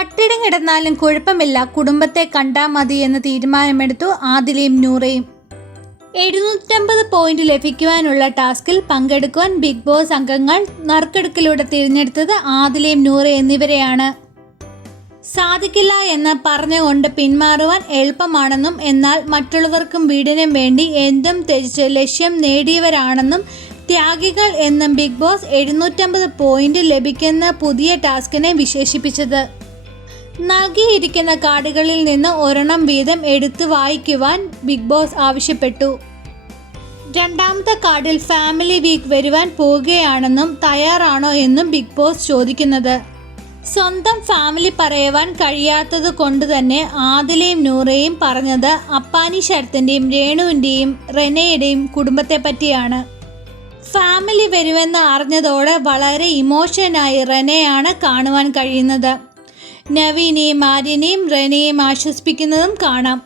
പട്ടിണി കിടന്നാലും കുഴപ്പമില്ല, കുടുംബത്തെ കണ്ടാൽ മതി എന്ന തീരുമാനമെടുത്തു ആദിലയും നൂറയും. 750 പോയിന്റ് ലഭിക്കുവാനുള്ള ടാസ്കിൽ പങ്കെടുക്കുവാൻ ബിഗ് ബോസ് അംഗങ്ങൾ നറുക്കെടുപ്പിലൂടെ തിരഞ്ഞെടുത്തത് ആദിലയും നൂറ എന്നിവരെയാണ്. സാധിക്കില്ല എന്ന് പറഞ്ഞുകൊണ്ട് പിന്മാറുവാൻ എളുപ്പമാണെന്നും എന്നാൽ മറ്റുള്ളവർക്കും വീടിനും വേണ്ടി എന്തും ത്യജിച്ച് ലക്ഷ്യം നേടിയവരാണെന്നും ത്യാഗികൾ എന്നും ബിഗ് ബോസ് 750 പോയിന്റ് ലഭിക്കുന്ന പുതിയ ടാസ്കിനെ വിശേഷിപ്പിച്ചത്. നൽകിയിരിക്കുന്ന കാർഡുകളിൽ നിന്ന് ഒരെണ്ണം വീതം എടുത്തു വായിക്കുവാൻ ബിഗ് ബോസ് ആവശ്യപ്പെട്ടു. രണ്ടാമത്തെ കാർഡിൽ ഫാമിലി വീക്ക് വരുവാൻ പോവുകയാണെന്നും തയ്യാറാണോ എന്നും ബിഗ് ബോസ് ചോദിക്കുന്നത്. സ്വന്തം ഫാമിലി പറയുവാൻ കഴിയാത്തത് കൊണ്ട് തന്നെ ആദിലയും നൂറയും പറഞ്ഞത് അപ്പാനി ശരത്തിൻ്റെയും രേണുവിൻ്റെയും റെനയുടെയും കുടുംബത്തെ പറ്റിയാണ്. ഫാമിലി വരുമെന്ന് അറിഞ്ഞതോടെ വളരെ ഇമോഷനായി റെനയാണ് കാണുവാൻ കഴിയുന്നത്. നവീനെയും ആര്യനെയും റെനയെയും ആശ്വസിപ്പിക്കുന്നതും കാണാം.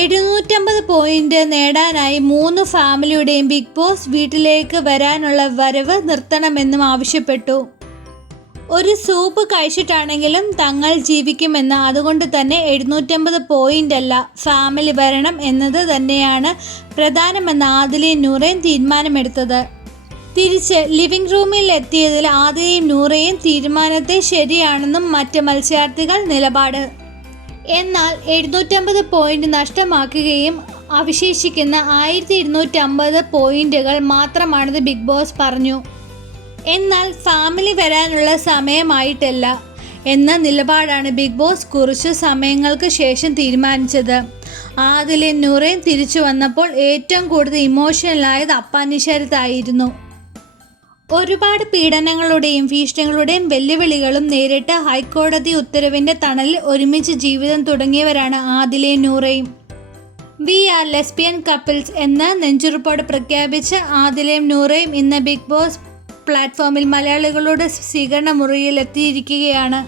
750 പോയിന്റ് നേടാനായി 3 ഫാമിലിയുടെയും ബിഗ് ബോസ് വീട്ടിലേക്ക് വരാനുള്ള വരവ് നിർത്തണമെന്നും ആവശ്യപ്പെട്ടു. ഒരു സൂപ്പ് കഴിച്ചിട്ടാണെങ്കിലും തങ്ങൾ ജീവിക്കുമെന്ന്, അതുകൊണ്ട് തന്നെ 750 പോയിന്റ് അല്ല, ഫാമിലി വരണം എന്നത് തന്നെയാണ് പ്രധാനമെന്ന് ആദിലയും നൂറയും തീരുമാനമെടുത്തത്. തിരിച്ച് ലിവിംഗ് റൂമിൽ എത്തിയതിൽ ആദിലയും നൂറയും തീരുമാനത്തെ ശരിയാണെന്നും മറ്റ് മത്സരാർത്ഥികൾ നിലപാട്. എന്നാൽ 750 പോയിന്റ് നഷ്ടമാക്കുകയും അവശേഷിക്കുന്ന 1250 പോയിന്റുകൾ മാത്രമാണെന്ന് ബിഗ് ബോസ് പറഞ്ഞു. എന്നാൽ ഫാമിലി വരാനുള്ള സമയമായിട്ടല്ല എന്ന നിലപാടാണ് ബിഗ് ബോസ് കുറച്ചു സമയങ്ങൾക്ക് ശേഷം തീരുമാനിച്ചത്. ആദിലയും നൂറയും തിരിച്ചു വന്നപ്പോൾ ഏറ്റവും കൂടുതൽ ഇമോഷണലായത് അപ്പാനി ശരത്തായിരുന്നു. ഒരുപാട് പീഡനങ്ങളുടെയും ഭീഷണികളുടെയും വെല്ലുവിളികളും നേരിട്ട് ഹൈക്കോടതി ഉത്തരവിൻ്റെ തണലിൽ ഒരുമിച്ച് ജീവിതം തുടങ്ങിയവരാണ് ആദിലയും നൂറയും. വി ആർ ലെസ്ബിയൻ കപ്പിൾസ് എന്ന നെഞ്ചുറപ്പോടെ പ്രഖ്യാപിച്ച ആദിലയും നൂറയും ഇന്ന് ബിഗ് ബോസ് പ്ലാറ്റ്ഫോമിൽ മലയാളികളുടെ സ്വീകരണ മുറിയിൽ എത്തിയിരിക്കുകയാണ്.